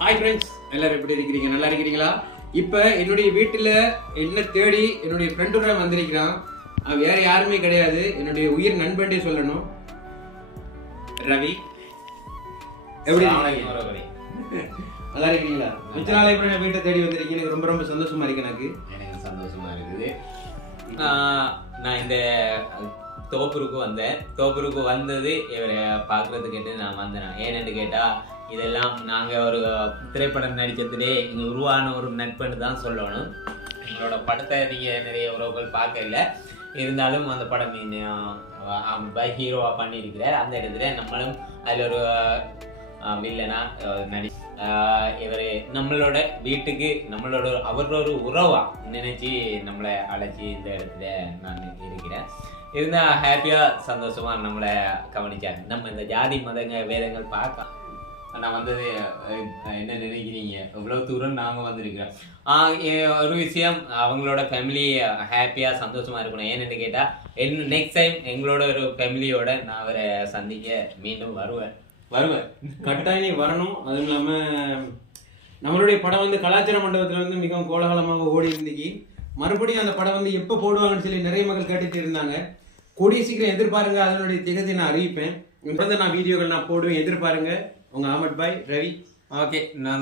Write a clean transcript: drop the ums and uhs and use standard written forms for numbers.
Hi friends, எல்லாரும் எப்படி இருக்கிறீங்க? நல்லா இருக்கிறீங்களா? இப்போ என்னுடைய வீட்டில் என்ன தேடி என்னுடைய ஃப்ரெண்டுட வந்திருக்கிறான். அவன் வேற யாருமே கிடையாது, என்னுடைய உயிர் நண்பன்டே சொல்லணும். ரவி, எப்படி நல்லா இருக்கீங்களா? கொஞ்ச நாளை எப்படி நான் வீட்டை தேடி வந்திருக்கீங்க? எனக்கு ரொம்ப ரொம்ப சந்தோஷமா இருக்கு. எனக்கு சந்தோஷமா இருக்குது. நான் இந்த தோப்பூருக்கு வந்தேன். தோப்பூருக்கு வந்தது இவரை பார்க்கறதுக்கு நான் வந்தேன். ஏன்னு கேட்டால் இதெல்லாம் நாங்கள் ஒரு திரைப்படம் நடித்ததுலே இங்கே உருவான ஒரு நட்புன்னு தான் சொல்லணும். எங்களோட படத்தை நீங்கள் நிறைய உறவுகள் பார்க்கல, இருந்தாலும் அந்த படம் ஹீரோவாக பண்ணியிருக்கிறார். அந்த இடத்துல நம்மளும் அதில் ஒரு வில்லனா இவர் நம்மளோட வீட்டுக்கு நம்மளோட அவரோட ஒரு உறவா நினைச்சு நம்மளை அழைச்சி இந்த இடத்துல நான் இருக்கிறேன். இருந்தால் ஹாப்பியாக சந்தோஷமாக நம்மளை கவனிச்சாங்க. நம்ம இந்த ஜாதி மதங்க வேதங்கள் பார்க்க நான் வந்தது என்ன நினைக்கிறீங்க? எவ்வளோ தூரம் நாங்கள் வந்திருக்கிறோம். ஒரு விஷயம், அவங்களோட ஃபேமிலி ஹாப்பியாக சந்தோஷமாக இருக்கணும். ஏன்னு கேட்டால் நெக்ஸ்ட் டைம் எங்களோட ஒரு ஃபேமிலியோட நான் அவரை சந்திக்க மீண்டும் வருவேன். கட்டாயம் வரணும். அதுவும் இல்லாமல் நம்மளுடைய படம் வந்து கலாச்சார மண்டபத்தில் வந்து மிகவும் கோலாகலமாக ஓடி இருந்துச்சு. மறுபடியும் அந்த படம் வந்து எப்போ போடுவாங்கன்னு சொல்லி நிறைய மக்கள் கேட்டுட்டு இருந்தாங்க. கூடிய சீக்கிரம் எதிர்பாருங்க, அதனுடைய திகத்தை நான் அறிவிப்பேன். நான் வீடியோக்கள் நான் போடுவேன், எதிர்பாருங்க. உங்க அஹமத் பாய், ரவி. ஓகே. நான்